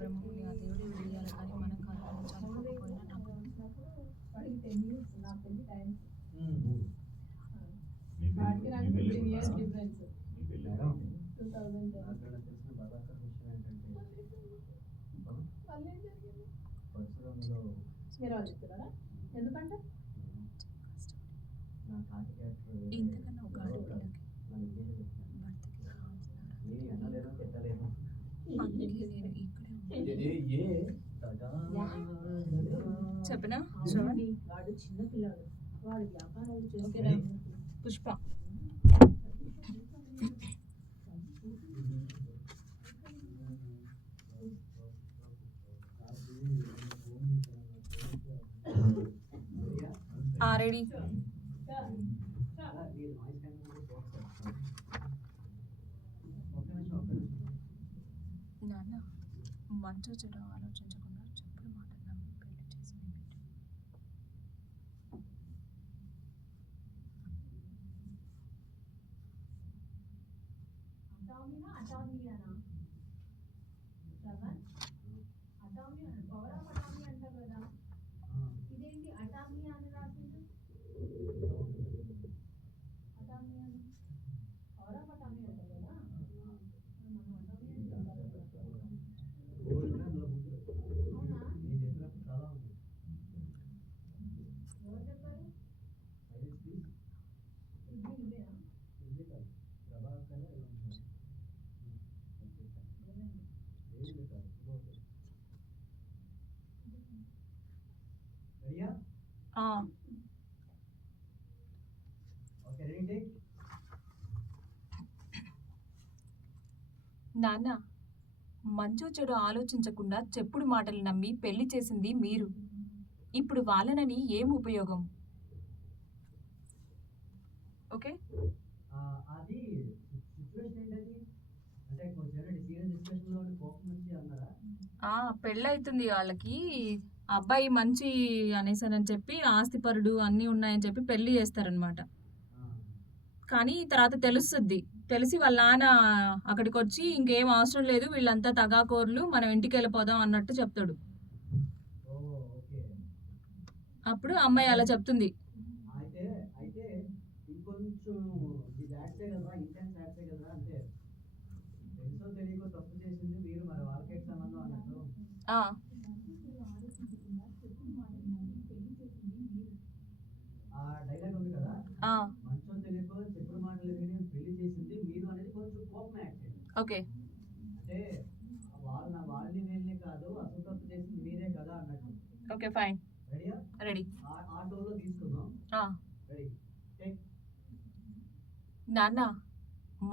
బ్రహ్మముని ఆ దేవుడే విడదీయాలి కానీ మనం కాదు. నేను చదువుకోకపోయినా నాకు వాడికి 10 ఇయర్స్ నాకు పెళ్లి టైం మీ వాడికి నాకు పెళ్ళి 15 ఇయర్స్ డిఫరెన్స్ మీ పెళ్ళి 2010 నాకు తెలిసిన బాధాకర విషయం ఏంటంటే మళ్ళీ ఏం జరిగింది పరిసరంలో మీరు వాళ్ళు చెప్తున్నారా ఎందుకంటే నా కాకి క్యారెక్టర్ ఇంతకన్నా ఒక ఆడపిల్లకి నా నిజంగా చెప్తాను భర్తకి కావాల్సిన ఏ అనలేను తిట్టలేను అందుకే నేను ఇక్కడే చెప్పనా శ్రవణ్ వాడు చిన్న పిల్లాడు వాడు వ్యాపారాలు ఓకేనా చేస్తున్నాడు పుష్ప రెడీ నాన్న మంచు చెడు ఆలోచించకుండా చెప్పుడు మాటలు నమ్మి పెళ్లి చేసింది అటామినా అటామియానా శ్రవణ్ అటామియా పవర్ ఆఫ్ అటామియా అంటారు కదా ఇదేంటి అటామియా అని రాసింది అటామియా పవర్ ఆఫ్ అటామియా అంటారు కదా మనం అటామియా అవునా నేను చెప్పినప్పుడు చాలా ఉంది ఎవరు చెప్పారు ఇది నువ్వేనా ఇది కాదు ప్రభాకర్ ఇలా ఉంటుంది ఏది కాదు రెడీయా ఓకే రెడీ టేక్ నాన్న మంచు చెడు ఆలోచించకుండా చెప్పుడు మాటలు నమ్మి పెళ్లి చేసింది మీరు ఇప్పుడు వాళ్ళనని ఏం ఉపయోగం ఓకే అది సిచ్యువేషన్ ఏంటది అంటే కొంచెం సీరియస్ డిస్కషన్ లో కోపం నుంచి అన్నారా పెళ్ళైతుంది వాళ్ళకి అబ్బాయి మంచి అనేసానని చెప్పి ఆస్తిపరుడు అన్నీ ఉన్నాయని చెప్పి పెళ్లి చేస్తారనమాట కానీ తర్వాత తెలిసి వాళ్ళ నాన్న అక్కడికి వచ్చి ఇంకేం అవసరం లేదు వీళ్ళంతా తగాకోర్లు మనం ఇంటికి వెళ్ళిపోదాం అన్నట్టు చెప్తాడు అప్పుడు అమ్మాయి అలా చెప్తుంది అయితే అయితే ఇంకొంచెం ఇది యాడ్ చేయగలరా ఇంటెన్స్ యాడ్ చేయగలరా అంటే తెలుసో తెలియకో తప్పు చేసింది మీరు మరి వాళ్ళకి సంబంధం అన్నట్టు ఆ డైలాగ్ ఉంది కదా మంచం తెలియకో చెప్పుడు మాటలు విని పెళ్లి చేసింది మీరు అనేది కొంచెం కోపం యాడ్ చేయండి ఓకే అంటే వాళ్ళని వీళ్ళని కాదు అసలు తప్పు చేసింది మీరే కదా అన్నట్టు ఓకే ఫైన్ రెడీయా రెడీ ఆ టోన్లో తీసుకుందాం రెడీ టేక్ నాన్న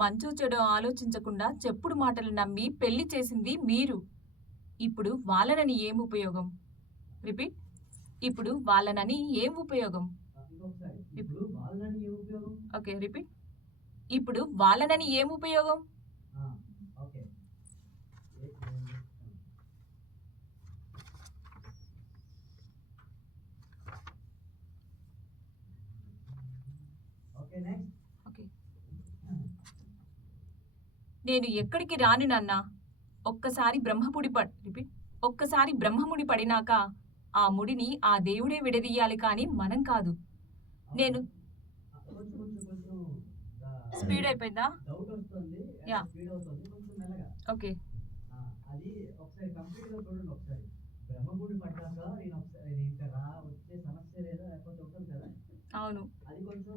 మంచు చెడు ఆలోచించకుండా చెప్పుడు మాటలు నమ్మి పెళ్లి చేసింది మీరు ఇప్పుడు వాళ్ళనని ఏం ఉపయోగం రిపీట్ ఇప్పుడు వాళ్ళనని ఏం ఉపయోగం ఇంకొకసారి ఇప్పుడు వాళ్ళని ఏ ఉపయోగం ఓకే రిపీట్ ఇప్పుడు వాళ్ళనని ఏం ఉపయోగం ఓకే ఓకే నెక్స్ట్ ఓకే నేను ఎక్కడికి రాను నాన్న ఒక్కసారి బ్రహ్మముడి పడినాక ఆ ముడిని ఆ దేవుడే విడదీయాలి కానీ మనం కాదు నేను స్పీడ్ అయిపోయిందా డౌట్ వస్తుంది యా స్పీడ్ అవుతుంది కొంచెం మెల్లగా ఓకే అది ఒకసారి కంప్లీట్ గా చూడండి ఒకసారి బ్రహ్మగుడి పడ్డాక నేను ఒకసారి ఇంకా వచ్చే సమస్య లేదా లేకపోతే ఉంటుంది కదా అవును అది కొంచెం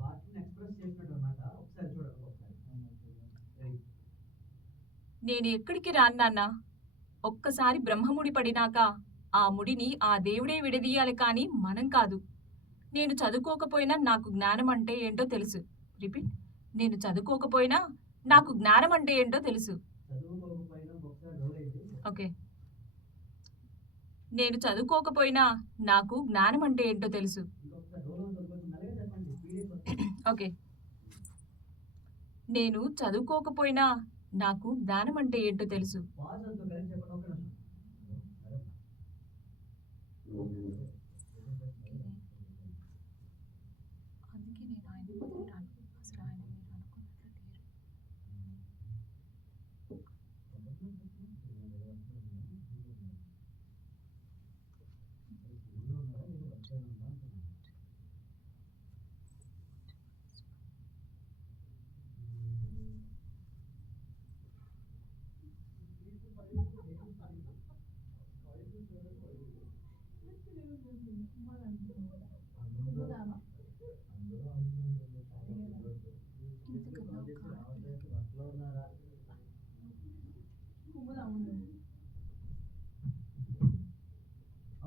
వాటిని ఎక్స్ప్రెస్ చేసినట్టు అన్నమాట ఒకసారి చూడండి ఒకసారి నేను ఎక్కడికి రాను నాన్న ఒక్కసారి బ్రహ్మముడి పడినాక ఆ ముడిని ఆ దేవుడే విడదీయాలి కానీ మనం కాదు నేను చదువుకోకపోయినా నాకు జ్ఞానం అంటే ఏంటో తెలుసు రిపీట్ నేను చదువుకోకపోయినా నాకు జ్ఞానం అంటే ఏంటో తెలుసు ఓకే నేను చదువుకోకపోయినా నాకు జ్ఞానం అంటే ఏంటో తెలుసు ఓకే నేను చదువుకోకపోయినా నాకు జ్ఞానం అంటే ఏంటో తెలుసు అందుకే నేను ఆయన వదిలిరాను అసలు ఆయన మీరు అనుకున్నట్లు లేరు కుమ్ముదామా? కుమ్ముదాం ఉండు.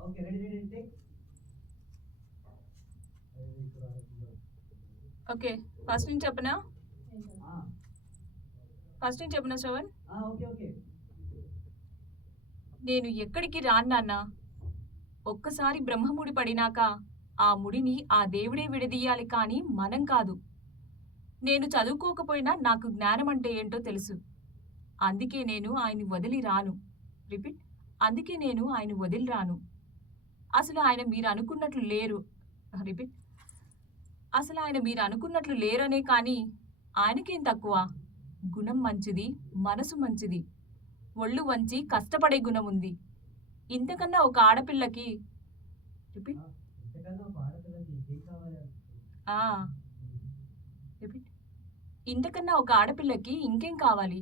Okay ready ready take. Okay first నుంచి చెప్పనా ఏంటది? ఫస్ట్ నుంచి చెప్పనా శ్రవణ్. Okay okay. నేను ఎక్కడికి రాను నాన్న. ఒక్కసారి బ్రహ్మముడి పడినాక ఆ ముడిని ఆ దేవుడే విడదీయాలి కానీ మనం కాదు. నేను చదువుకోకపోయినా నాకు జ్ఞానం అంటే ఏంటో తెలుసు. అందుకే నేను ఆయన వదిలి రాను. రిపీట్, అందుకే నేను ఆయన వదిలి రాను. అసలు ఆయన మీరు అనుకున్నట్లు లేరు. రిపీట్, అసలు ఆయన మీరు అనుకున్నట్లు లేరనే కానీ ఆయనకేం తక్కువ. గుణం మంచిది, మనసు మంచిది, ఒళ్ళు వంచి కష్టపడే గుణం ఉంది. ఇంతకన్నా ఒక ఆడపిల్లకి రిపీట్ ఇంతకన్నా ఒక ఆడపిల్లకి ఇంకేం కావాలి? ఆ రిపీట్ ఇంతకన్నా ఒక ఆడపిల్లకి ఇంకేం కావాలి.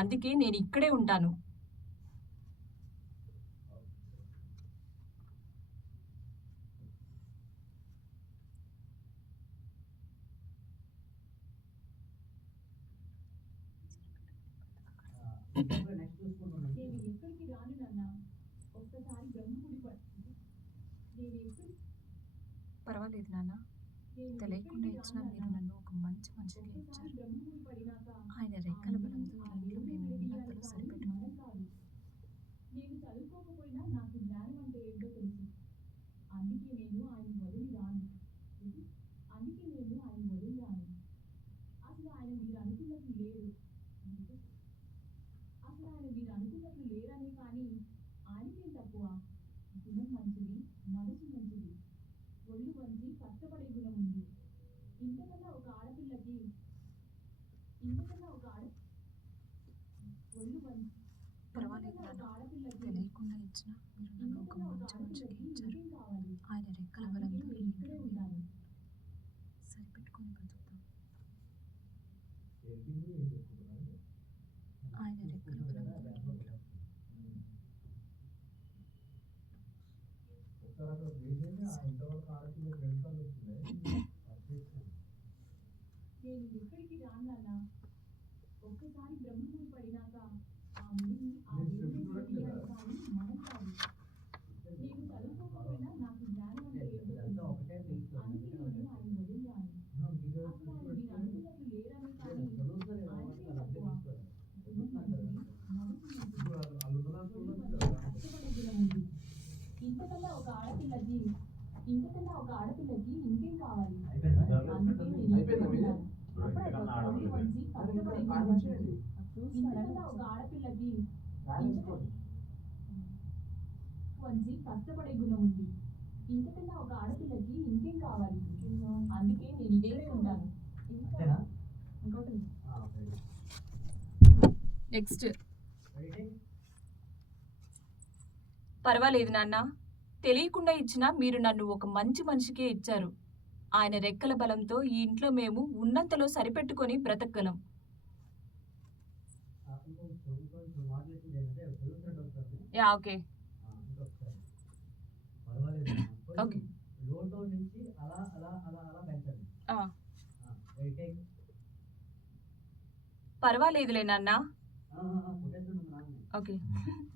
అందుకే నేను ఇక్కడే ఉంటాను. నెక్స్ట్ చూసుకుంటున్నాను. నేను ఎక్కడికి రాను నాన్న. ఒక్కసారి బ్రహ్మముడి నేను ఎక్కడికి పర్వాలేదు నాన్న. నేను తెలియకుండా ఎక్కడికి ఇచ్చిన రాను మీరు నాన్న. నన్ను ఒక మంచి మనిషిగా ఒక్కసారి ఇచ్చారు. బ్రహ్మముడి పడినాక ఆయన ఆ రెక్కల ముడిని బలంతో ఆ ఇంట్లో దేవుడే మేము విడదీయాలి ఉన్నంతలో కానీ సరిపెట్టుకున్నాం. మనం కాదు. నేను చదువుకోకపోయినా నాకు జ్ఞానం అంటే ఏంటో తెలుసు. అందుకే నేను ఆయన వదిలి రాను. అందుకే నేను ఆయన వదిలి రాను. అసలు ఆయన మీరు అనుకున్నట్లు లేరు. అసలు ఆయన మీరు అనుకున్నట్లు లేరని కానీ ఆయనకేం తక్కువ. గుణం మంచిది, మనసు మంచిది, ఒళ్ళు వంచి కష్టపడే గుణం ఉంది. ఇంతకన్నా ఒక ఆడపిల్లకి ఒళ్ళు వంచి పర్వాలేదు ఇంతకన్నా ఒక నాన్న. ఆడపిల్లకి తెలియకుండా ఇచ్చిన మీరు నన్ను ఒక ఇంతకన్నా ఒక మంచి మనిషిగా ఆడపిల్లకి ఇచ్చారు. ఇంకేం కావాలి. ఆయన రెక్కల అందుకే బలంతో నేను ఈ ఇక్కడే ఇంట్లో ఉంటాను. మేము సరిపెట్టుకొని బ్రతుకుతాం. ఆయన రెక్కల బలంతో ఈ ఇంట్లో నేను ఎక్కడికి రాను నాన్న. ఒక్కసారి బ్రహ్మముడి పడినాక ఆ ముడిని ఆ దేవుడే విడదీయాలి కానీ మనం కాదు. నేను చదువుకోకపోయినా నాకు జ్ఞానం అంటే ఏంటో ఇదంతా తెలుసు. ఒకటే పీస్. అందుకే నేను ఆయన వదిలి రాను. అసలు ఆయన మీరు అనుకున్నట్లు లేరని కానీ ఆయనకే తక్కువ. గుణం మంచిది, మనసు మంచిది, ఒళ్ళు వంచి కష్టపడే గుణం ఉంది. ఇంతకన్నా ఒక ఆడపిల్లకి ఇంకేం కావాలి. అయిపోయిందా? అందుకే నేను ఇక్కడే ఉంటాను. ఒళ్ళు వంచి కష్టపడే గుణం ఉంది. ఇంతకన్నా ఒక ఆడపిల్లకి వంచి కష్టపడే గుణం ఉంది. ఇంతకన్నా ఒక ఆడపిల్లకి ఇంకేం కావాలి. అందుకే నేను ఇక్కడే ఉంటాను. అంతేనా? ఇంకోటి ఉంది. ఓకే. నెక్స్ట్. Ready take. పర్వాలేదు నాన్న. తెలియకుండా ఇచ్చినా మీరు నన్ను ఒక మంచి మనిషికే ఇచ్చారు. ఆయన రెక్కల బలంతో ఈ ఇంట్లో మేము ఉన్నంతలో సరిపెట్టుకొని బ్రతకగలం. ఇంకొంచెం మాట్లాడింది ఏంటంటే చదువుతున్నట్టు వస్తుంది. Yeah okay. ఇంకొకసారి పర్వాలేదు. ఓకే. లో టోన్ నుంచి అలా అలా అలా అలా పెంచండి. Ready take. పర్వాలేదులే నాన్న. కొట్టేస్తున్నాను నాన్న. ఓకే.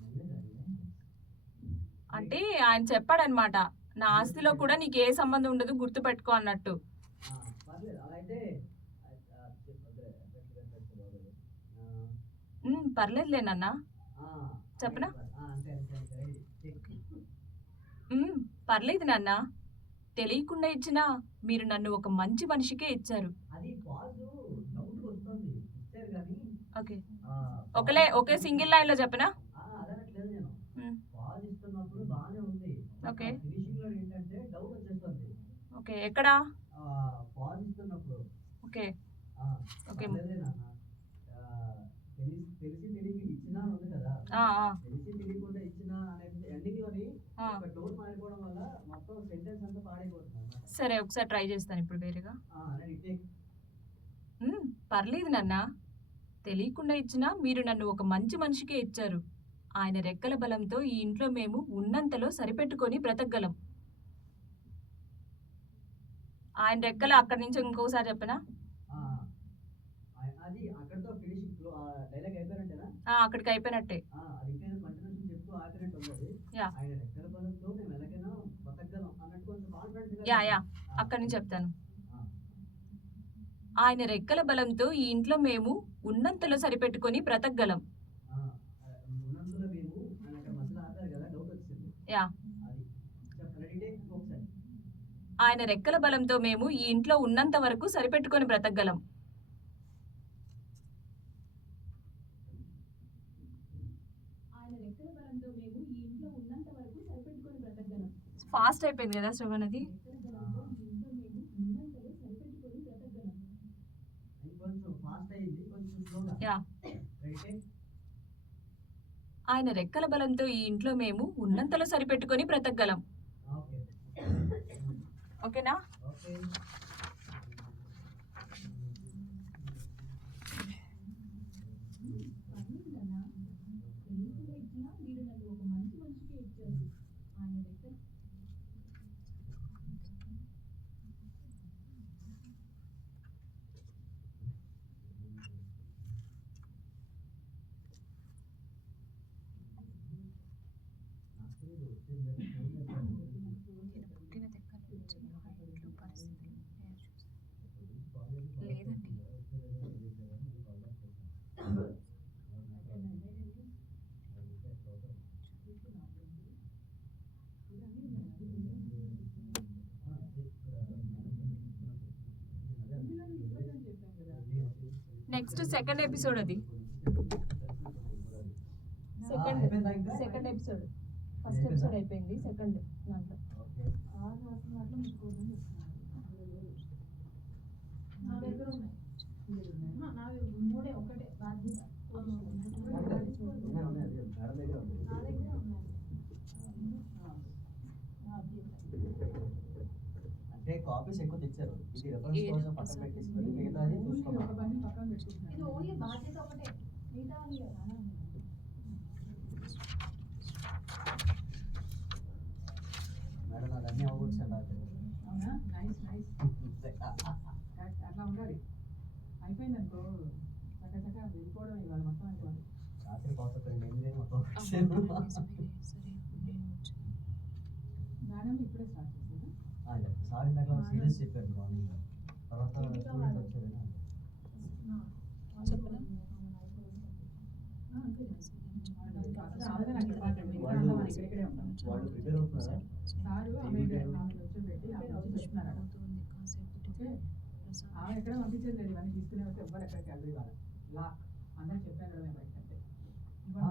మెల్లగా అడిగా. అంటే ఆయన చెప్పాడనమాట, నా ఆస్తిలో కూడా నీకు ఏ సంబంధం ఉండదు, గుర్తుపెట్టుకో అన్నట్టు. పర్లేదు అలా అయితే పర్లేదులే నాన్న. చెప్పనా? అంతే అంతే అంతే రెడీ టేక్. పర్లేదు నాన్న. తెలియకుండా ఇచ్చినా మీరు నన్ను ఒక మంచి మనిషికే ఇచ్చారు. అది పాజ్ డౌట్ వస్తుంది ఇచ్చారు కానీ ఓకే. ఒకే సింగిల్ లైన్ లో చెప్పనా? అదనట్లేదు నేను. పాజ్ ఇస్తున్నప్పుడు బాగానే ఉంది. ఓకే. ఫినిషింగ్ లో ఏంటంటే డౌట్ వచ్చేస్తుంది. ఓకే. ఎక్కడ? పాజ్ ఇస్తున్నప్పుడు. ఓకే. ఓకే. తెలిసి తెలియక ఇచ్చినా ఉంది కదా. తెలిసి తెలియకుండా ఇచ్చినా అనేది ఎండింగ్ లోని ఒక టోన్ మారిపోవడం వల్ల మొత్తం సెంటెన్స్ అంతా పాడైపోతుంది. సరే ఒకసారి ట్రై చేస్తాను ఇప్పుడు వేరేగా. Ready take. పర్లేదు నాన్న. తెలియకుండా ఇచ్చినా మీరు నన్ను ఒక మంచి మనిషికే ఇచ్చారు. ఆయన రెక్కల బలంతో ఈ ఇంట్లో మేము ఉన్నంతలో సరిపెట్టుకొని బ్రతకగలం. ఆయన రెక్కలు అక్కడి నుంచి ఇంకోసారి చెప్పనా? ఆ, అది అక్కడితో ఫినిషింగ్ డైలాగ్ అయిపోయినట్టేనా? అక్కడికి అయిపోయినట్టే. అది ఇంకా కంటిన్యూషన్ చెప్తూ ఆపినట్టు ఉంది. యా. ఆయన రెక్కల బలంతో మేము ఎలాగైనా బతకగలం అన్నట్టు కొంచెం కాన్ఫిడెన్స్. యా అక్కడి నుంచి చెప్తాను. ఆయన రెక్కల బలంతో ఈ ఇంట్లో మేము ఉన్నంతలో సరిపెట్టుకొని బ్రతకగలం. ఉన్నంతలో మేము ఆయన అక్కడ మధ్యలో ఆపారు కదా, డౌట్ వచ్చింది. యా. అది చెప్పండి, టేక్ ఒకసారి. ఆయన రెక్కల బలంతో మేము ఈ ఇంట్లో ఉన్నంత వరకు సరిపెట్టుకొని బ్రతకగలం. ఫాస్ట్ అయిపోయింది కదా శ్రవణ్ అది. కొంచెం ఫాస్ట్ అయింది, కొంచెం స్లోగా. యా. ఆయన రెక్కల బలంతో ఈ ఇంట్లో మేము ఉన్నంతలో సరిపెట్టుకొని బ్రతకగలం. ఓకే. ఓకేనా? ఓకే. నెక్స్ట్ సెకండ్ ఎపిసోడ్ అది. Second episode. ఫస్ట్ ఎపిసోడ్ అయిపోయింది, సెకండ్ దాంట్లో. అంటే కాపీస్ ఎక్కువ తెచ్చారు, ఇది రెఫరెన్స్ కోసం పక్కన పెట్టేసుకొని మిగతాది చూసుకోవాలి. ఇది ఓన్లీ బాధ్యత ఒకటే, మిగతా మేడం అదన్నీ అవ్వచ్చు రాత్రి. అవునా? Nice nice. అట్లా ఉండాలి. అయిపోయింది అనుకో చక్కగా వెళ్ళిపోవడం ఇవాళ మొత్తం అయిపోవాలి. రాత్రి పోతుంది మొత్తం. మేడం ఇప్పుడే స్టార్ట్ చేశాను. సార్ ఇందాక సీరియస్ చెప్పారు మార్నింగ్, తర్వాత స్టూడెంట్ వచ్చారు. వాళ్ళు ప్రిపేర్ అవుతున్నారా? ఎక్కడ పంపించేది లేదు, ఇవన్నీ తీసుకునే వస్తే ఎవ్వరు ఎక్కడికి వెళ్ళదు. ఇవాళ లాక్ అందరూ చెప్పాను కదా, బయట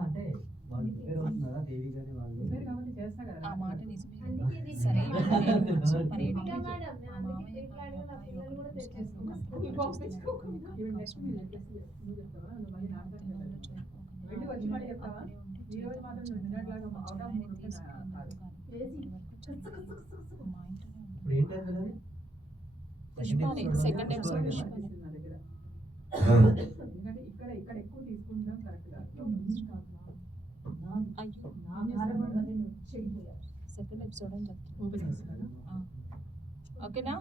అంటే వాళ్ళు ప్రిపేర్ అవుతున్నారా దేవి గారి వాళ్ళు? ప్రిపేర్ కాబట్టి చేస్తా కదా. ఆ మాట నిజమే. సరే వచ్చి మళ్ళీ చెప్తావా? ఈ రోజు మాత్రం నిన్నట్లాగా అవుట్ ఆఫ్ మూడ్ ఉంటే కాదు. ఇప్పుడు ఏంటి కదా సెకండ్ ఎపిసోడ్. నా దగ్గర ఎందుకంటే ఇక్కడ ఇక్కడ ఎక్కువ తీసుకుంటాం కరెక్ట్ గా. సెకండ్ ఎపిసోడ్ అని చెప్తాను. ఓపెన్ చేస్తాను. ఓకేనా?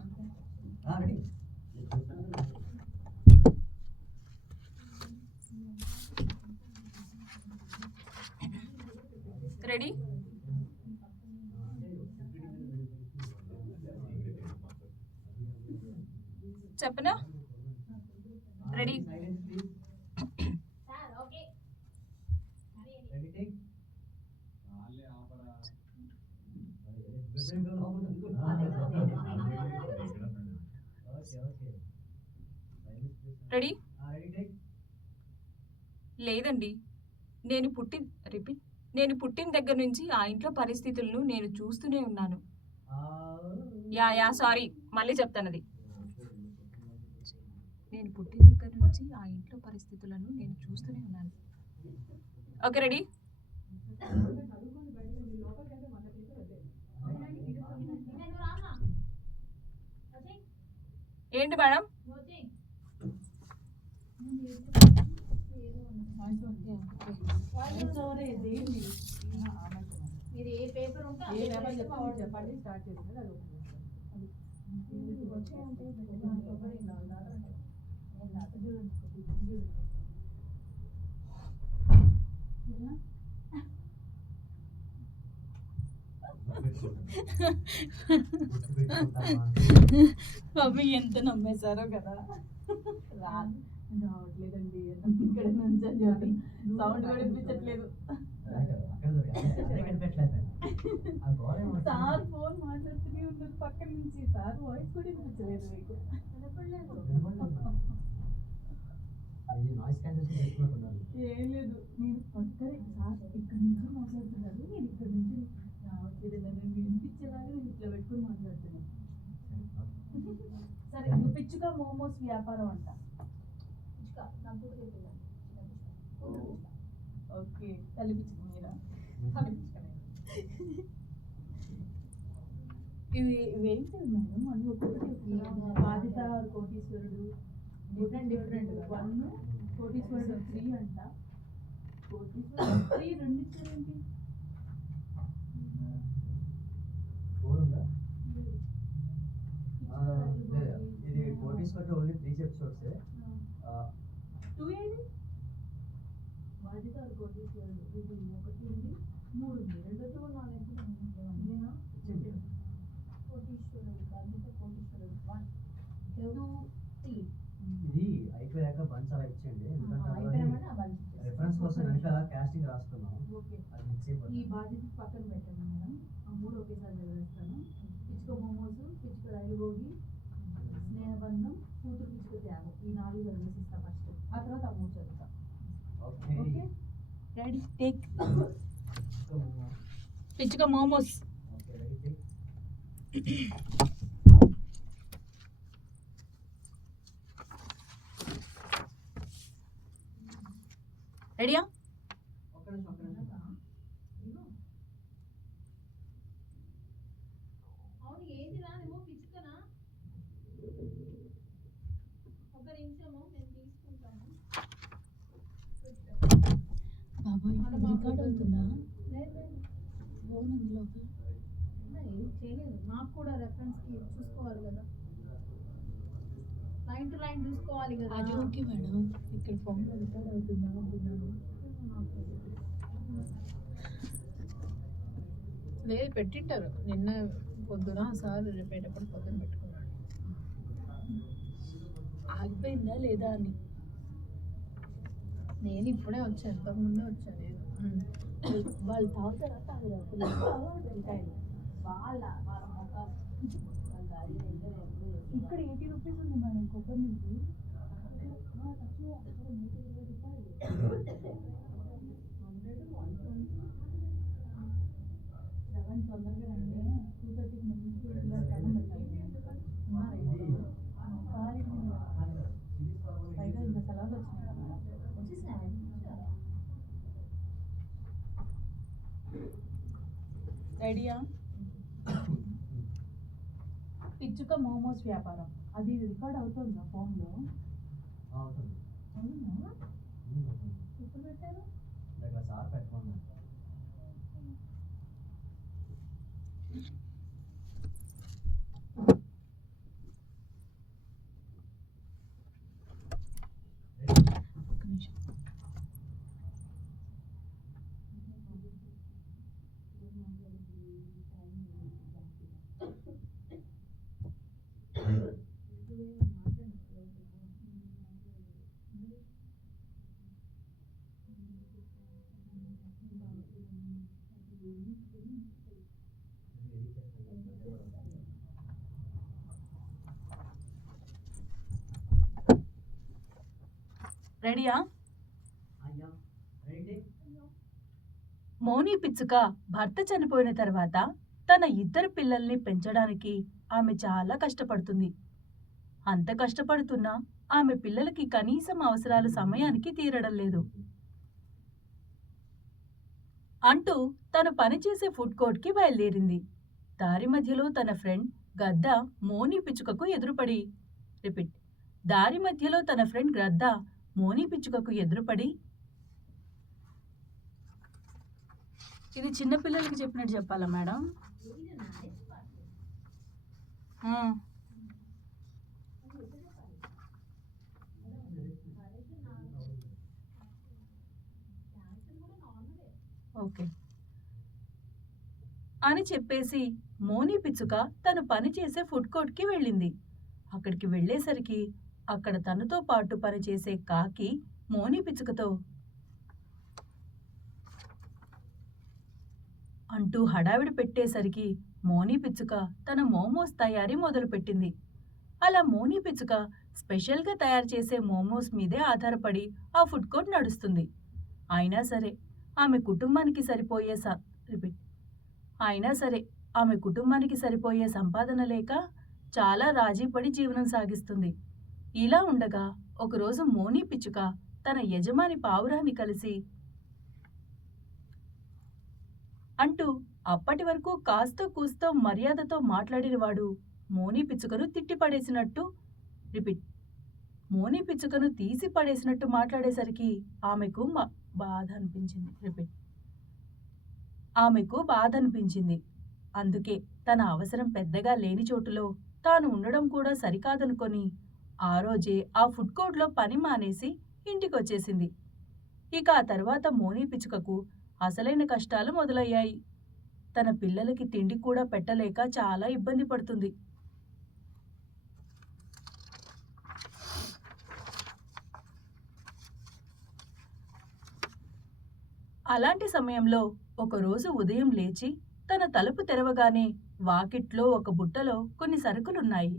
రెడీ? చెప్పనా? రెడీ? రెడీ? లేదండి, నేను పుట్టిన దగ్గర నుంచి ఆ ఇంట్లో పరిస్థితులను నేను చూస్తూనే ఉన్నాను. యా సారీ, మళ్ళీ చెప్తాను అది. నేను పుట్టిన దగ్గర నుంచి ఆ ఇంట్లో పరిస్థితులను నేను చూస్తూనే ఉన్నాను. Okay ready? ఏంటి మేడం? మీరు ఏ పేపర్ ఉంటే చెప్పండి స్టార్ట్ చేస్తుంది. అది మమ్మీ ఎంత నమ్మేశారో కదా. రావట్లేదండి ఇక్కడ నుంచి అని చెప్పి సౌండ్ కూడా వినిపించట్లేదు. సార్ ఫోన్ మాట్లాడుతూనే ఉన్నారు పక్క నుంచి. సార్ వాయిస్ కూడా వినిపించలేదు మీకు. ఏం లేదు, నేను పక్కనే సార్ ఇక్కడ నుంచి మాట్లాడుతున్నారు, నేను ఇక్కడ నుంచి రావట్లేదు. నేను వినిపించేలాగా నేను ఇట్లా పెట్టుకుని మాట్లాడుతున్నాను. సరే, నువ్వు పిచ్చుక మోమోస్ వ్యాపారం అంట. ఓకే, తల్లి పిచ్చుక మీరా? ఇది ఏంటి మేడం? అన్ని ఒక్కొక్కటి బాధిత కోటీశ్వరుడు డిఫరెంట్ 1 కోటీశ్వరుడు 3 అంట. కోటీశ్వరుడు 3 రెండు ఇచ్చారేంటి? ఇది కోటీశ్వరుడు ఓన్లీ 3 ఎపిసోడ్స్. 2 ఏంటి? బాధిత కోటీశ్వరుడు ఇది 1 ఉంది, 3 ఉంది. రెండోది కూడా 4 కోటీశ్వరుడు బాధిత కోటీశ్వరుడు 1 2 3. ఇది అయిపోయాక బంచ్ అలా ఇచ్చేయండి, ఎందుకంటే రిఫరెన్స్ కోసం వెనకాల కాస్టింగ్ రాసుకున్నాం. అది మిక్స్ ఈ అయిపోతుంది. బాధ్యత పక్కన పెట్టండి మేడం. ఆ 3 ఒకేసారి చదివేస్తాను. పిచ్చుక మోమోస్, పిచ్చుక రైలు భోగి, స్నేహబంధం, కూతురు పిచ్చుక త్యాగం, ఈ 4 చదివేసిస్తా ఫస్ట్. ఆ తర్వాత ఆ 3 చదువుతా. Okay. Okay, ready take. So, పిచ్చుక మోమోస్. Okay, ready take. రెడీయా? ఒక్క నిమిషం. అవును, ఏది రానేమో పిచ్చుకనా? ఒక నిమిషము నేను తీసుకుంటాను. బాబాయ్ రికార్డ్ అవుతుందా? లేదు, ఫోన్ అందులో ఏం చేయలేదు. మాకు కూడా రెఫరెన్స్కి చూసుకోవాలి కదా, లైన్ టు లైన్ చూసుకోవాలి కదా. అది ఓకే మేడం, ఇక్కడ ఫోన్ రికార్డ్ అవుతుందా అంటున్నాను. లేదు, పెట్టింటారు నిన్న పొద్దున. సార్ రేపేటప్పుడు పొద్దున పెట్టుకున్నాడు. ఆగిపోయిందా లేదా అని. నేను ఇప్పుడే వచ్చాను, ఇంతకుముందే వచ్చాను నేను. వాళ్ళు తాగుతారా తాగురా పిల్లలు? వాళ్ళ మొక్క ఇక్కడ 80 రూపీస్ ఉంది మేడం కొబ్బరి నీళ్ళు. తొందరగా రండి, 2:30కి ముందు అన్నం పెట్టాలి. పైగా ఇంకా సెలవులు వచ్చినాయి కదా. రెడీయా? పిచ్చుక మోమోస్ వ్యాపారం, అది రికార్డ్ అవుతుందా ఫోన్లో? అవుతుంది. అవునా? అవుతుంది. ఎప్పుడు పెట్టారు? దగ్గర సార్ పెట్టమన్నారు. ఒక్క నిమిషం. రెడీయా? అయ్యా, రెడీ టేక్. మౌని పిచ్చుక భర్త చనిపోయిన తర్వాత తన 2 పిల్లల్ని పెంచడానికి ఆమె చాలా కష్టపడుతుంది. అంత కష్టపడుతున్నా ఆమె పిల్లలకి కనీసం అవసరాలు సమయానికి తీరడం లేదు. అంటూ తను పనిచేసే ఫుడ్ కోర్ట్కి బయలుదేరింది. దారి మధ్యలో తన ఫ్రెండ్ గద్ద మోని పిచ్చుకకు ఎదురుపడి దారి మధ్యలో తన ఫ్రెండ్ గద్ద మోని పిచ్చుకకు ఎదురుపడి ఇది చిన్నపిల్లలకి చెప్పినట్టు చెప్పాలా మేడం? ఓకే అని చెప్పేసి మోనీ పిచ్చుక తను పనిచేసే ఫుడ్ కోర్ట్‌కి వెళ్ళింది. అక్కడికి వెళ్ళేసరికి అక్కడ తనతో పాటు పనిచేసే కాకి మోనీ పిచ్చుకతో అంటూ హడావిడి పెట్టేసరికి మోనీ పిచ్చుక తన మోమోస్ తయారీ మొదలుపెట్టింది. అలా మోనీ పిచ్చుక స్పెషల్‌గా తయారు చేసే మోమోస్ మీదే ఆధారపడి ఆ ఫుడ్ కోర్ట్ నడుస్తుంది. అయినా సరే ఆమె కుటుంబానికి సరిపోయే స రిపీట్ అయినా సరే ఆమె కుటుంబానికి సరిపోయే సంపాదన లేక చాలా రాజీపడి జీవనం సాగిస్తుంది. ఇలా ఉండగా ఒకరోజు మోనీ పిచ్చుక తన యజమాని పావురాన్ని కలిసి అంటూ అప్పటి వరకు కాస్తో కూస్తో మర్యాదతో మాట్లాడినవాడు మోనీ పిచ్చుకను తిట్టిపడేసినట్టు రిపీట్ మోనీ పిచ్చుకను తీసి పడేసినట్టు మాట్లాడేసరికి ఆమెకు బాధ అనిపించింది. రిపీట్ ఆమెకు బాధ అనిపించింది. అందుకే తన అవసరం పెద్దగా లేని చోటులో తాను ఉండడం కూడా సరికాదనుకొని ఆ రోజే ఆ ఫుడ్ కోర్ట్లో పని మానేసి ఇంటికొచ్చేసింది. ఇక ఆ తర్వాత మోనీ పిచ్చుకకు అసలైన కష్టాలు మొదలయ్యాయి. తన పిల్లలకి తిండి కూడా పెట్టలేక చాలా ఇబ్బంది పడుతుంది. అలాంటి సమయంలో ఒకరోజు ఉదయం లేచి తన తలుపు తెరవగానే వాకిట్లో ఒక బుట్టలో కొన్ని సరుకులున్నాయి.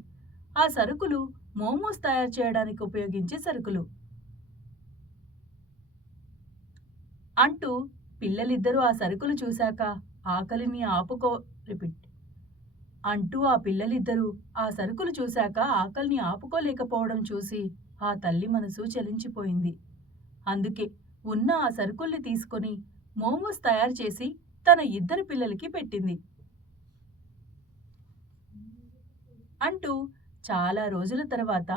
ఆ సరుకులు మోమోస్ తయారు చేయడానికి ఉపయోగించే సరుకులు అంటూ పిల్లలిద్దరూ ఆ సరుకులు చూశాక ఆకలిని ఆపుకోలేకపోవడం చూసి ఆ తల్లి మనసు చలించిపోయింది. అందుకే ఉన్న ఆ సరుకుల్ని తీసుకొని మోమోస్ తయారు చేసి తన ఇద్దరు పిల్లలకి పెట్టింది. అంటూ చాలా రోజుల తర్వాత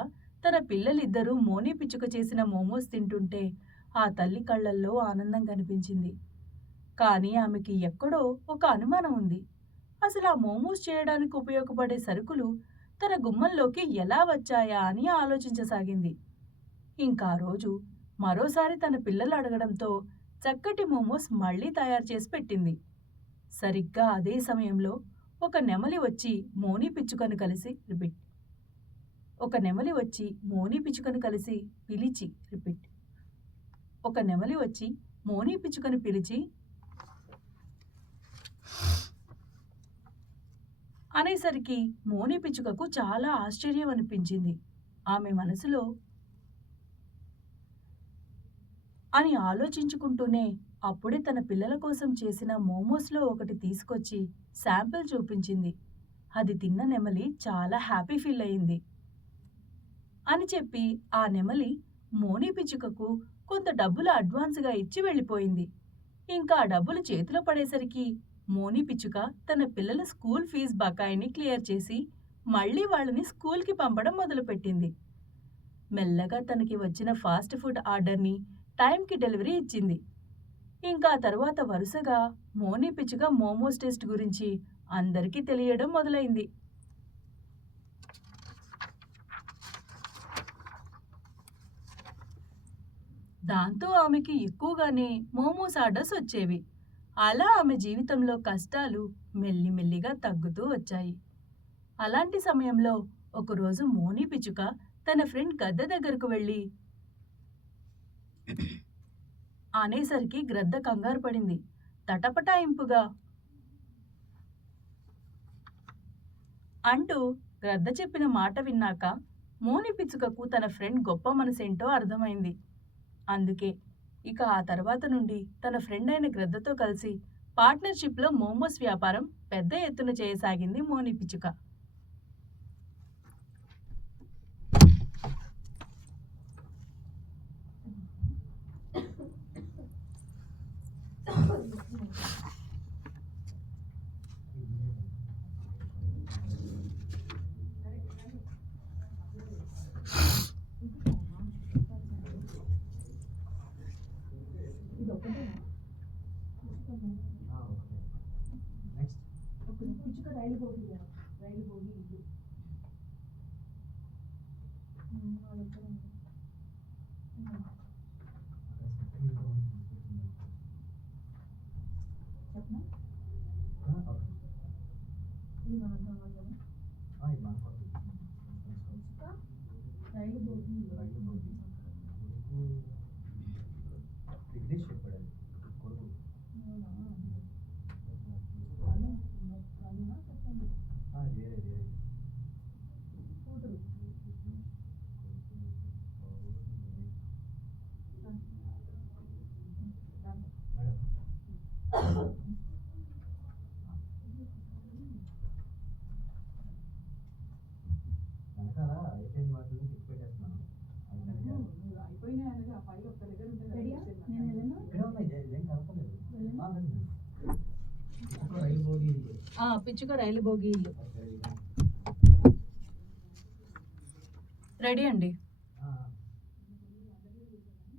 తన పిల్లలిద్దరూ మోనీ పిచ్చుక చేసిన మోమోస్ తింటుంటే ఆ తల్లి కళ్ళల్లో ఆనందం కనిపించింది. కానీ ఆమెకి ఎక్కడో ఒక అనుమానం ఉంది. అసలు ఆ మోమోస్ చేయడానికి ఉపయోగపడే సరుకులు తన గుమ్మంలోకి ఎలా వచ్చాయా అని ఆలోచించసాగింది. ఇంకా రోజు మరోసారి తన పిల్లలు అడగడంతో చక్కటి మోమోస్ మళ్లీ తయారు చేసి పెట్టింది. సరిగ్గా అదే సమయంలో ఒక నెమలి వచ్చి మోనీ పిచ్చుకను పిలిచి అనేసరికి మోనీ పిచ్చుకకు చాలా ఆశ్చర్యం అనిపించింది. ఆమె మనసులో అని ఆలోచించుకుంటూనే అప్పుడే తన పిల్లల కోసం చేసిన మోమోస్లో ఒకటి తీసుకొచ్చి శాంపిల్ చూపించింది. అది తిన్న నెమలి చాలా హ్యాపీ ఫీల్ అయింది. అని చెప్పి ఆ నెమలి మోనీ పిచ్చుకకు కొంత డబ్బులు అడ్వాన్స్గా ఇచ్చి వెళ్ళిపోయింది. ఇంకా ఆ డబ్బులు చేతిలో పడేసరికి మోనీ పిచ్చుక తన పిల్లల స్కూల్ ఫీజు బకాయిని క్లియర్ చేసి మళ్లీ వాళ్ళని స్కూల్కి పంపడం మొదలుపెట్టింది. మెల్లగా తనకి వచ్చిన ఫాస్ట్ ఫుడ్ ఆర్డర్ని టైంకి డెలివరీ ఇచ్చింది. ఇంకా తర్వాత వరుసగా మోనీ పిచ్చుక మోమోస్ టేస్ట్ గురించి అందరికీ తెలియడం మొదలైంది. దాంతో ఆమెకి ఎక్కువగానే మోమోస్ ఆర్డర్స్ వచ్చేవి. అలా ఆమె జీవితంలో కష్టాలు మెల్లిమెల్లిగా తగ్గుతూ వచ్చాయి. అలాంటి సమయంలో ఒకరోజు మోనీ పిచ్చుక తన ఫ్రెండ్ గద్ద దగ్గరకు వెళ్ళి అనేసరికి గ్రద్ద కంగారు పడింది. తటపటాయింపుగా అంటూ గ్రద్ద చెప్పిన మాట విన్నాక మోనీ పిచ్చుకకు తన ఫ్రెండ్ గొప్ప మనసేంటో అర్థమైంది. అందుకే ఇక ఆ తర్వాత నుండి తన ఫ్రెండ్ అయిన గ్రద్దతో కలిసి పార్ట్నర్షిప్లో మోమోస్ వ్యాపారం పెద్ద ఎత్తున చేయసాగింది మోనీ పిచ్చుక. పిచ్చుక రైలు పోతుంది రైలు పోయి ఇల్లు చెప్పనా ఓకే. ఇది మనకు కావాలి కదా ఇది మనకు వద్దు. పిచ్చుక రైలు భోగి రైలు భోగి. కొడుకు జగదీష్ చెప్పాడు అది. కొడుకు అవునా చెప్పండి వేరే వేరే కూతురు మేడం వెనకాల అయిపోయిన వాటిని తిప్పి పెట్టేస్తున్నాను. అది కనుక అయిపోయినాయి అనేది ఆ ఫైల్ ఒక్క దగ్గర ఉంటుంది. రెడీయా నేను వెళ్ళను ఇక్కడే ఉన్నాయి, ఇదేం కలపలేదు. వెళ్ళను రండి. ఇప్పుడు రైలు భోగి పిచ్చుక రైలు భోగి ఇల్లు రెడీ అండి.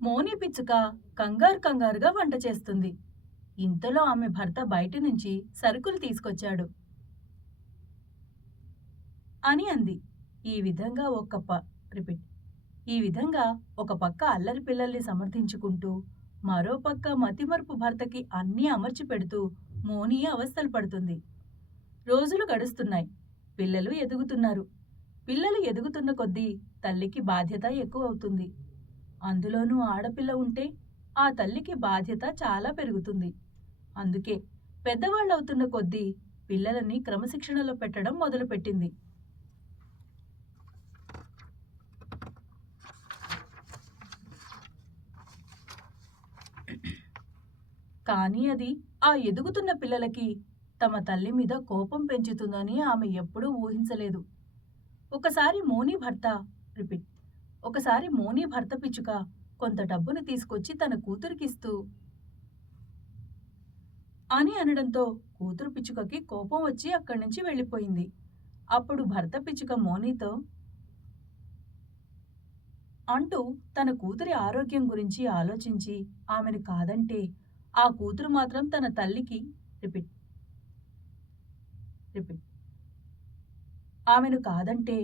మోని పిచ్చుక కంగారుగా వంట చేస్తుంది. ఇంతలో ఆమె భర్త బయటి నుంచి సరుకులు తీసుకొచ్చాడు అని అంది. ఈ విధంగా ఒక పక్క అల్లరి పిల్లల్ని సమర్థించుకుంటూ మరో పక్క మతిమరుపు భర్తకి అన్నీ అమర్చి పెడుతూ మోని అవస్థలు పడుతుంది. రోజులు గడుస్తున్నాయి. పిల్లలు ఎదుగుతున్న కొద్దీ తల్లికి బాధ్యత ఎక్కువ అవుతుంది. అందులోనూ ఆడపిల్ల ఉంటే ఆ తల్లికి బాధ్యత చాలా పెరుగుతుంది. అందుకే పెద్దవాళ్ళవుతున్న కొద్దీ పిల్లలని క్రమశిక్షణలో పెట్టడం మొదలుపెట్టింది. కానీ అది ఆ ఎదుగుతున్న పిల్లలకి తమ తల్లి మీద కోపం పెంచుతుందని ఆమె ఎప్పుడూ ఊహించలేదు. ఒకసారి మోని భర్త పిచ్చుక కొంత డబ్బును తీసుకొచ్చి తన కూతురికిస్తూ అని అనడంతో కూతురు పిచ్చుకకి కోపం వచ్చి అక్కడి నుంచి వెళ్ళిపోయింది. అప్పుడు భర్త పిచ్చుక మోనీతో అంటూ తన కూతురి ఆరోగ్యం గురించి ఆలోచించి ఆమెను కాదంటే ఆ కూతురు మాత్రం తన తల్లికి ఆమెను కాదంటే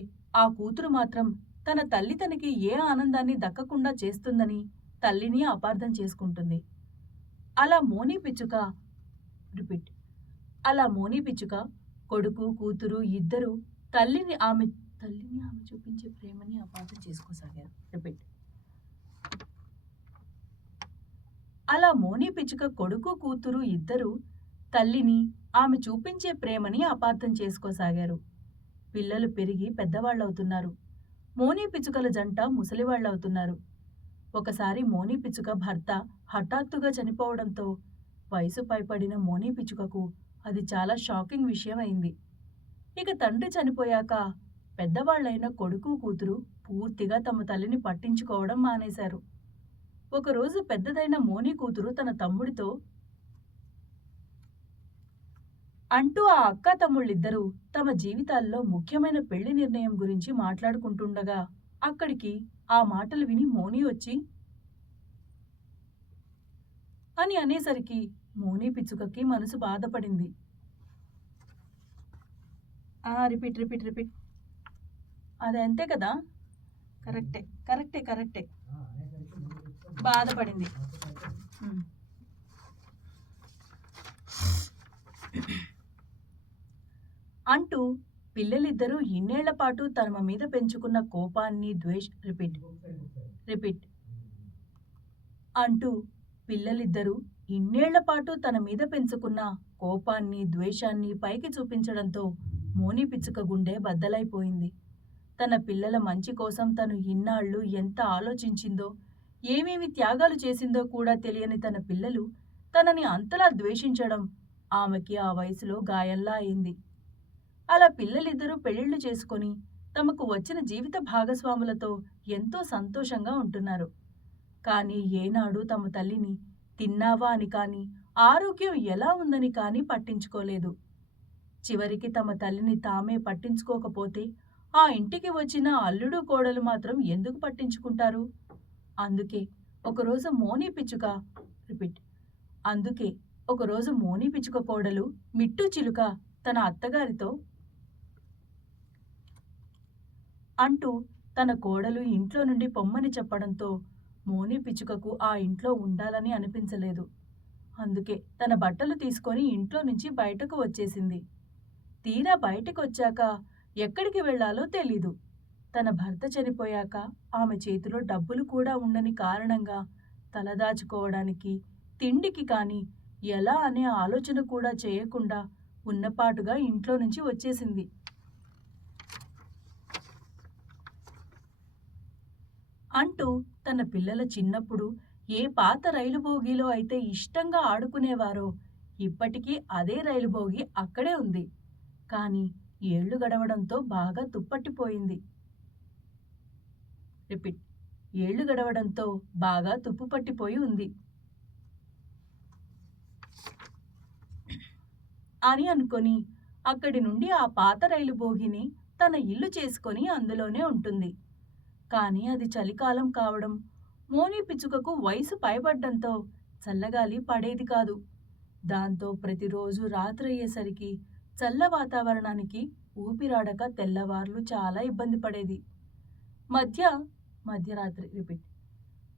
ఆ కూతురు మాత్రం తన తల్లి తనకి ఏ ఆనందాన్ని దక్కకుండా చేస్తుందని తల్లిని అపార్థం చేసుకుంటుంది. అలా మోని పిచ్చుక కొడుకు కూతురు ఇద్దరు తల్లిని ఆమె చూపించే ప్రేమని అపార్థం చేసుకోసాగారు. అలా మోని పిచ్చుక కొడుకు కూతురు ఇద్దరు తల్లిని ఆమె చూపించే ప్రేమని అపార్థం చేసుకోసాగారు. పిల్లలు పెరిగి పెద్దవాళ్ళవుతున్నారు. మోని పిచ్చుకల జంట ముసలివాళ్లవుతున్నారు. ఒకసారి మోని పిచ్చుక భర్త హఠాత్తుగా చనిపోవడంతో వయసు పైపడిన మోని పిచ్చుకకు అది చాలా షాకింగ్ విషయం అయింది. ఇక తండ్రి చనిపోయాక పెద్దవాళ్లైన కొడుకు కూతురు పూర్తిగా తమ తల్లిని పట్టించుకోవడం మానేశారు. ఒకరోజు పెద్దదైన మోని కూతురు తన తమ్ముడితో అంటూ ఆ అక్క తమ్ముళ్ళిద్దరూ తమ జీవితాల్లో ముఖ్యమైన పెళ్లి నిర్ణయం గురించి మాట్లాడుకుంటుండగా అక్కడికి ఆ మాటలు విని మోని వచ్చి అని అనేసరికి మోని పిచ్చుకకి మనసు బాధపడింది. రిపీట్ అది అంతే కదా, కరెక్టే బాధపడింది. అంటూ పిల్లలిద్దరూ ఇన్నేళ్లపాటు తమ మీద పెంచుకున్న కోపాన్ని ద్వేషాన్ని పైకి చూపించడంతో మోని పిచ్చుక గుండె బద్దలైపోయింది. తన పిల్లల మంచి కోసం తను ఇన్నాళ్ళు ఎంత ఆలోచించిందో, ఏమేమి త్యాగాలు చేసిందో కూడా తెలియని తన పిల్లలు తనని అంతలా ద్వేషించడం ఆమెకి ఆ వయసులో గాయంలా అయింది. అలా పిల్లలిద్దరూ పెళ్లిళ్లు చేసుకొని తమకు వచ్చిన జీవిత భాగస్వాములతో ఎంతో సంతోషంగా ఉంటున్నారు. కానీ ఏనాడు తమ తల్లిని తిన్నావా అని కానీ, ఆరోగ్యం ఎలా ఉందని కానీ పట్టించుకోలేదు. చివరికి తమ తల్లిని తామే పట్టించుకోకపోతే ఆ ఇంటికి వచ్చిన అల్లుడు కోడలు మాత్రం ఎందుకు పట్టించుకుంటారు? అందుకే ఒకరోజు మోని పిచ్చుక కోడలు మిట్టు చిలుక తన అత్తగారితో అంటూ తన కోడలు ఇంట్లో నుండి పొమ్మని చెప్పడంతో మోని పిచ్చుకకు ఆ ఇంట్లో ఉండాలని అనిపించలేదు. అందుకే తన బట్టలు తీసుకొని ఇంట్లో నుంచి బయటకు వచ్చేసింది. తీరా బయటకొచ్చాక ఎక్కడికి వెళ్ళాలో తెలీదు. తన భర్త చనిపోయాక ఆమె చేతిలో డబ్బులు కూడా ఉండని కారణంగా తలదాచుకోవడానికి, తిండికి కానీ ఎలా అనే ఆలోచన కూడా చేయకుండా ఉన్నపాటుగా ఇంట్లో నుంచి వచ్చేసింది. అంటూ తన పిల్లల చిన్నప్పుడు ఏ పాత రైలు బోగీలో అయితే ఇష్టంగా ఆడుకునేవారో ఇప్పటికీ అదే రైలు బోగి అక్కడే ఉంది. కానీ ఏళ్లు గడవడంతో బాగా తుప్పట్టిపోయింది. రిపీట్. ఏళ్లు గడవడంతో బాగా తుప్పు పట్టిపోయి ఉంది అని అనుకొని అక్కడి నుండి ఆ పాత రైలు బోగిని తన ఇల్లు చేసుకొని అందులోనే ఉంటుంది. కానీ అది చలికాలం కావడం, మోని పిచ్చుకకు వయసు పైబడ్డంతో చల్లగాలి పడేది కాదు. దాంతో ప్రతిరోజు రాత్రయ్యేసరికి చల్ల వాతావరణానికి ఊపిరాడక తెల్లవార్లు చాలా ఇబ్బంది పడేది.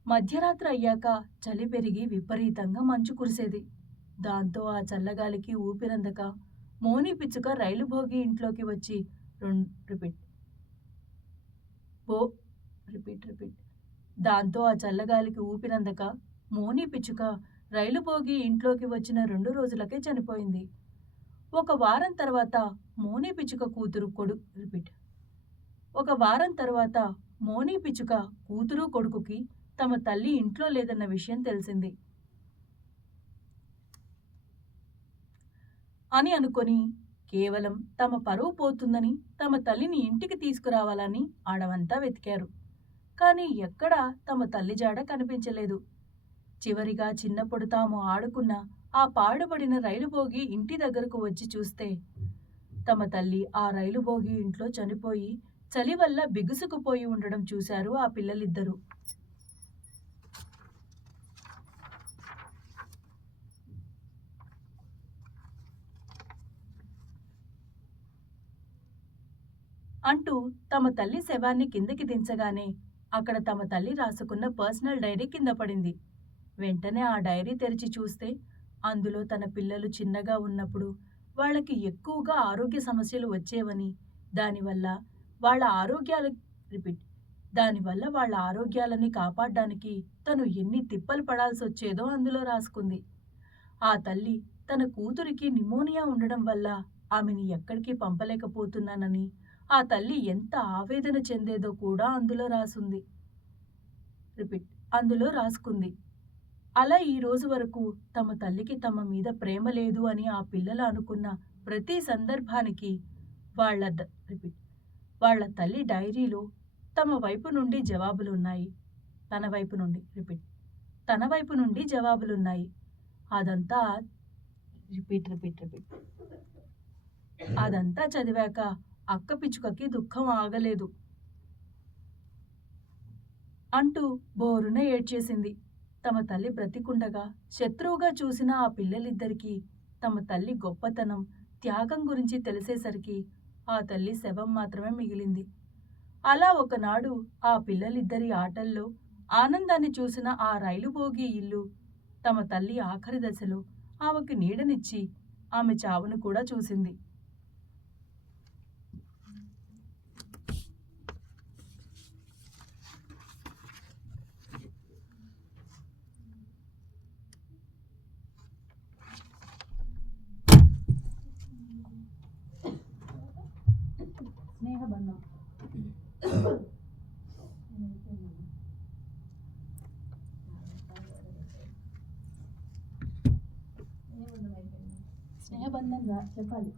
మధ్యరాత్రి అయ్యాక చలి పెరిగి విపరీతంగా మంచు కురిసేది. దాంతో ఆ చల్లగాలికి ఊపిరందక మోని పిచ్చుక రైలు భోగి ఇంట్లోకి వచ్చి దాంతో ఆ చల్లగాలికి ఊపిరందక మోని పిచ్చుక రైలు భోగి ఇంట్లోకి వచ్చిన 2 రోజులకే చనిపోయింది. ఒక వారం తర్వాత మోని పిచ్చుక కూతురు కొడుకుకి తమ తల్లి ఇంట్లో లేదన్న విషయం తెలిసింది. అని అనుకొని కేవలం తమ పరువు పోతుందని తమ తల్లిని ఇంటికి తీసుకురావాలని అడవంతా వెతికారు. కానీ ఎక్కడా తమ తల్లి జాడ కనిపించలేదు. చివరిగా చిన్నప్పుడు తాము ఆడుకున్న ఆ పాడుబడిన రైలు బోగి ఇంటి దగ్గరకు వచ్చి చూస్తే తమ తల్లి ఆ రైలు బోగి ఇంట్లో చనిపోయి చలి వల్ల బిగుసుకుపోయి ఉండడం చూశారు ఆ పిల్లలిద్దరూ. అంటూ తమ తల్లి శవాన్ని కిందకి దించగానే అక్కడ తమ తల్లి రాసుకున్న పర్సనల్ డైరీ కింద పడింది. వెంటనే ఆ డైరీ తెరిచి చూస్తే అందులో తన పిల్లలు చిన్నగా ఉన్నప్పుడు వాళ్ళకి ఎక్కువగా ఆరోగ్య సమస్యలు వచ్చేవని, దానివల్ల వాళ్ళ ఆరోగ్యాలని కాపాడడానికి తను ఎన్ని తిప్పలు పడాల్సొచ్చేదో అందులో రాసుకుంది. ఆ తల్లి తన కూతురికి నిమోనియా ఉండడం వల్ల ఆమెని ఎక్కడికి పంపలేకపోతున్నానని, ఆ తల్లి ఎంత ఆవేదన చెందేదో కూడా అందులో రాసుకుంది. అలా ఈ రోజు వరకు తమ తల్లికి తమ మీద ప్రేమ లేదు అని ఆ పిల్లలు అనుకున్న ప్రతి సందర్భానికి వాళ్ళ తల్లి డైరీలో తన వైపు నుండి జవాబులున్నాయి. అదంతా చదివాక అక్క పిచ్చుకకి దుఃఖం ఆగలేదు. అంటూ బోరున ఏడ్చేసింది. తమ తల్లి బ్రతికుండగా శత్రువుగా చూసిన ఆ పిల్లలిద్దరికీ తమ తల్లి గొప్పతనం, త్యాగం గురించి తెలిసేసరికి ఆ తల్లి శవం మాత్రమే మిగిలింది. అలా ఒకనాడు ఆ పిల్లలిద్దరి ఆటల్లో ఆనందాన్ని చూసిన ఆ రైలు బోగి ఇల్లు తమ తల్లి ఆఖరి దశలో ఆమెకు నీడనిచ్చి ఆమె చావును కూడా చూసింది. స్నేహబంధం. స్నేహబంధం చెప్పాలి.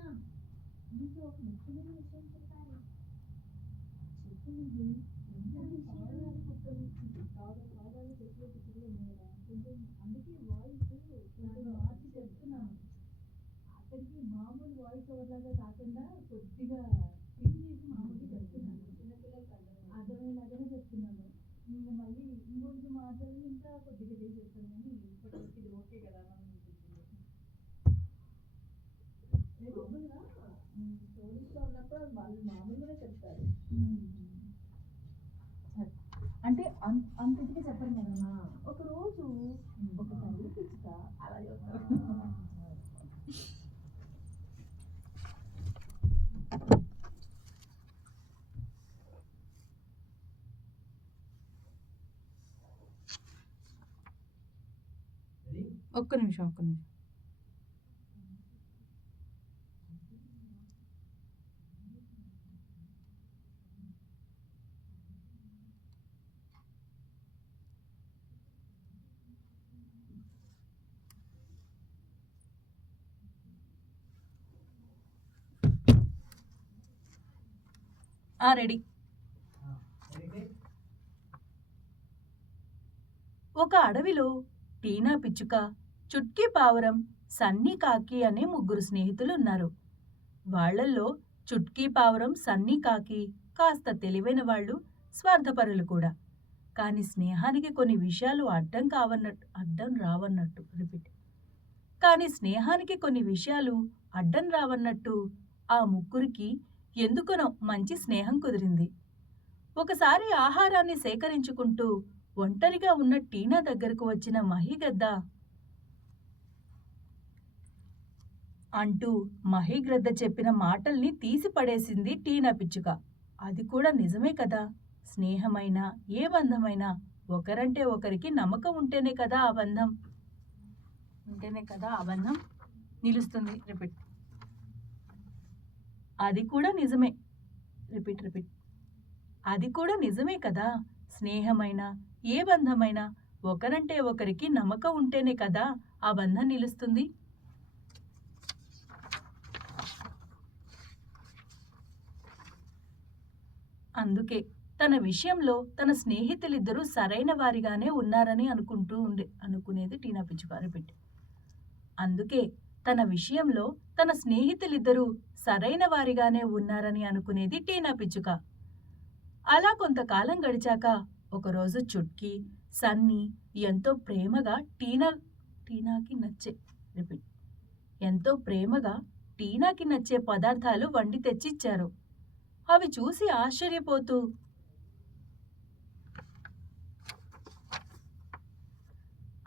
టీనా, నీకు ఒక ముఖ్యమైన విషయం చెప్పాలి. చెప్పినది ఎంత విషయాలు కుక్కలు పాదాలు చెట్లు కుక్కలు ఉన్నాయి కదా, కొంచెం అందుకే వాయిస్ కొంచెం మార్చి చెప్తున్నాను. అక్కడికి మామూలు వాయిస్ ఓవర్ లాగా కాకుండా కొద్దిగా పిన్ చేసి మామూలుగా చెప్తున్నాను. అర్థమయ్యేలాగానే చెప్తున్నాను. ఇంకా మళ్ళీ ఇంకొంచెం మాట్లాడి ఇంకా కొద్దిగా చేసి చెప్తాను, కానీ ఇప్పటివరకు ఇది ఓకే కదా అని అనిపించింది. మామూలుగా స్టోరీస్లో ఉన్నప్పుడు వాళ్ళు మామూలుగానే చెప్తారు. సరే. అంటే అంత ఇదిగా చెప్పండి కదమ్మా. ఒకరోజు ఒక తల్లి పిచ్చుక అలా చెప్తారు. రెడీ? ఒక్క నిమిషం. రెడీ. రెడీ? ఒక అడవిలో టీనా పిచ్చుక, చుట్కీ పావురం, సన్నీ కాకి అనే ముగ్గురు స్నేహితులున్నారు. వాళ్ళల్లో చుట్కీ పావురం, సన్నీ కాకి కాస్త తెలివైన వాళ్ళు, స్వార్థపరులు కూడా. కాని స్నేహానికి కొన్ని విషయాలు అడ్డం రావన్నట్టు ఆ ముగ్గురికి ఎందుకనో మంచి స్నేహం కుదిరింది. ఒకసారి ఆహారాన్ని సేకరించుకుంటూ ఒంటరిగా ఉన్న టీనా దగ్గరకు వచ్చిన మహిగద్ద అంటూ మహిగ్రద్ద చెప్పిన మాటల్ని తీసి పడేసింది టీనా పిచ్చుక. అది కూడా నిజమే కదా, స్నేహమైనా ఏ బంధమైనా ఒకరంటే ఒకరికి నమ్మకం ఉంటేనే కదా ఆ బంధం నిలుస్తుంది. రిపీట్. అది కూడా నిజమే. అది కూడా నిజమే కదా, స్నేహమైనా ఏ బంధమైనా ఒకరంటే ఒకరికి నమ్మకం ఉంటేనే కదా ఆ బంధం నిలుస్తుంది. అందుకే తన విషయంలో తన స్నేహితులిద్దరూ సరైన వారిగానే ఉన్నారని అనుకునేది టీనా పిచ్చుక. రిపీట్. అందుకే తన విషయంలో తన స్నేహితులిద్దరూ సరైన వారిగానే ఉన్నారని అనుకునేది టీనా పిచ్చుక. అలా కొంతకాలం గడిచాక ఒకరోజు చుట్కీ, సన్నీ ఎంతో ప్రేమగా టీనాకి నచ్చే పదార్థాలు వండి తెచ్చిచ్చారు. అవి చూసి ఆశ్చర్యపోతూ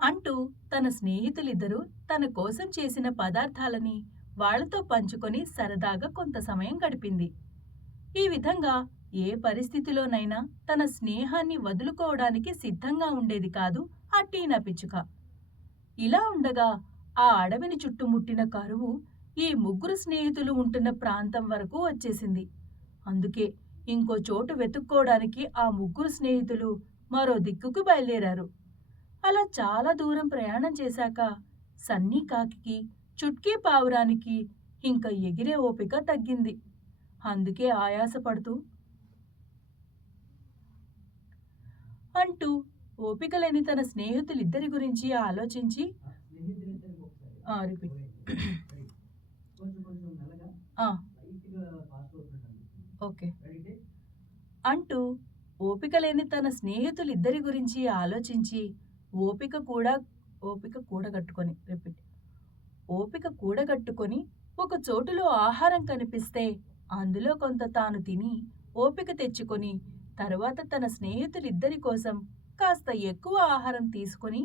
అంటూ తన స్నేహితులిద్దరూ తన కోసం చేసిన పదార్థాలని వాళ్లతో పంచుకొని సరదాగా కొంత సమయం గడిపింది. ఈ విధంగా ఏ పరిస్థితిలోనైనా తన స్నేహాన్ని వదులుకోవడానికి సిద్ధంగా ఉండేది కాదు ఆ టీనా పిచ్చుక. ఇలా ఉండగా ఆ అడవిని చుట్టుముట్టిన కరువు ఈ ముగ్గురు స్నేహితులు ఉంటున్న ప్రాంతం వరకు వచ్చేసింది. అందుకే ఇంకో చోటు వెతుక్కోవడానికి ఆ ముగ్గురు స్నేహితులు మరో దిక్కుకు బయలుదేరారు. అలా చాలా దూరం ప్రయాణం చేశాక సన్నీ కాకికి, చుట్కీ పావురానికి ఇంకా ఎగిరే ఓపిక తగ్గింది. అందుకే ఆయాసపడుతూ అంటూ ఓపిక లేని తన స్నేహితులిద్దరి గురించి ఆలోచించి స్నేహితులిద్దరికి ఒకసారి రిపీట్. రెడీ? కొంచెం మెల్లగా లైట్గా ఫాస్ట్ అవుతున్నట్టు. ఓకే. రెడీ? అంటూ ఓపిక లేని తన స్నేహితులిద్దరి గురించి ఆలోచించి ఓపిక కూడగట్టుకొని ఒక చోటులో ఆహారం కనిపిస్తే అందులో కొంత తాను తిని ఓపిక తెచ్చుకొని తరువాత తన స్నేహితులిద్దరి కోసం కాస్త ఎక్కువ ఆహారం తీసుకొని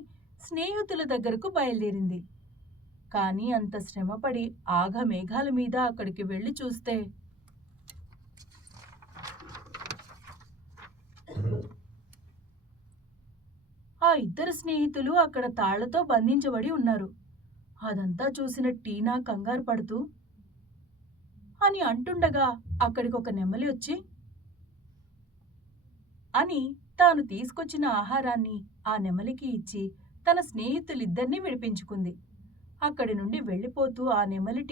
స్నేహితుల దగ్గరకు బయలుదేరింది. కానీ అంత శ్రమపడి ఆఘమేఘాల మీద అక్కడికి వెళ్ళి చూస్తే ఆ ఇద్దరు స్నేహితులు అక్కడ తాళ్లతో బంధించబడి ఉన్నారు. అదంతా చూసిన టీనా కంగారు పడుతూ అని అంటుండగా అక్కడికొక నెమలి వచ్చి అని తాను తీసుకొచ్చిన ఆహారాన్ని ఆ నెమలికి ఇచ్చి తన స్నేహితులిద్దరినీ విడిపించుకుంది. అక్కడి నుండి వెళ్ళిపోతూ ఆ నెమలి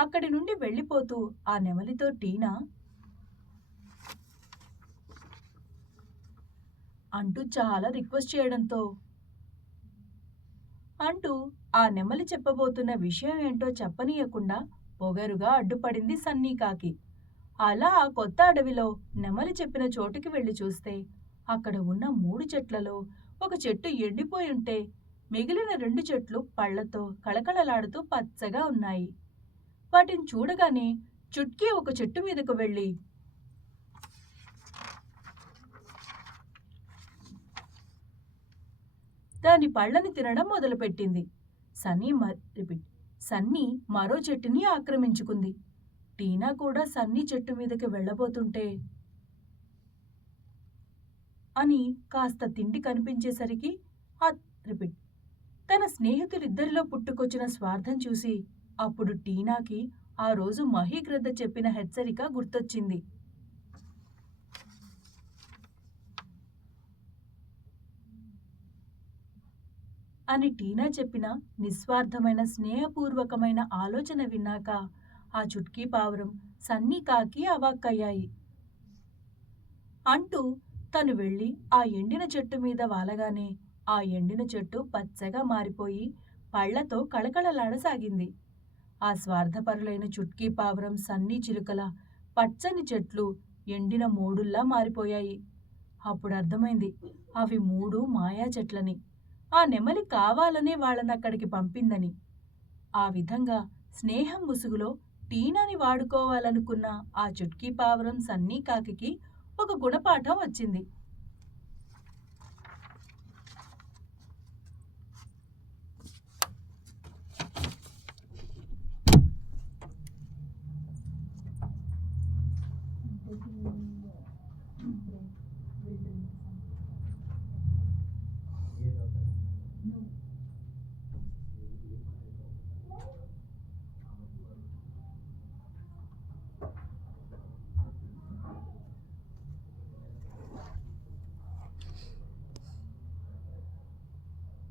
అక్కడి నుండి వెళ్ళిపోతూ ఆ నెమలితో టీనా అంటూ చాలా రిక్వెస్ట్ చేయడంతో అంటూ ఆ నెమలి చెప్పబోతున్న విషయం ఏంటో చెప్పనీయకుండా పొగరుగా అడ్డుపడింది సన్నీకాకి. అలా ఆ కొత్త అడవిలో నెమలి చెప్పిన చోటుకి వెళ్ళి చూస్తే అక్కడ ఉన్న 3 చెట్లలో ఒక చెట్టు ఎండిపోయి ఉంటే మిగిలిన 2 చెట్లు పళ్లతో కళకళలాడుతూ పచ్చగా ఉన్నాయి. వాటిని చూడగానే చుట్కీ ఒక చెట్టు మీదకు వెళ్ళి దాని పళ్ళని తినడం మొదలుపెట్టింది. సన్నీ మరో చెట్టుని ఆక్రమించుకుంది. టీనా కూడా సన్నీ చెట్టు మీదకి వెళ్ళబోతుంటే అని కాస్త తిండి కనిపించేసరికి తన స్నేహితులిద్దరిలో పుట్టుకొచ్చిన స్వార్థం చూసి అప్పుడు టీనాకి ఆ రోజు మహీగ్రద్ద చెప్పిన హెచ్చరిక గుర్తొచ్చింది. అని టీనా చెప్పిన నిస్వార్థమైన స్నేహపూర్వకమైన ఆలోచన విన్నాక ఆ చుట్కీ పావురం సన్నీకాకి అవాక్కయ్యాయి. అంటూ తను వెళ్ళి ఆ ఎండిన చెట్టు మీద వాలగానే ఆ ఎండిన చెట్టు పచ్చగా మారిపోయి పళ్లతో కళకళలాడసాగింది. ఆ స్వార్థపరులైన చుట్కీ పావురం సన్నీ చిలుకల పచ్చని చెట్లు ఎండిన మోడుల్లా మారిపోయాయి. అప్పుడు అర్థమైంది అవి 3 మాయా చెట్లని. ఆ నెమలి కావాలనే వాళ్ళనక్కడికి పంపిందని. ఆ విధంగా స్నేహం ముసుగులో టీనాని వాడుకోవాలనుకున్న ఆ చుట్కీ పావురం సన్నీకాకి ఒక గుణపాఠం వచ్చింది.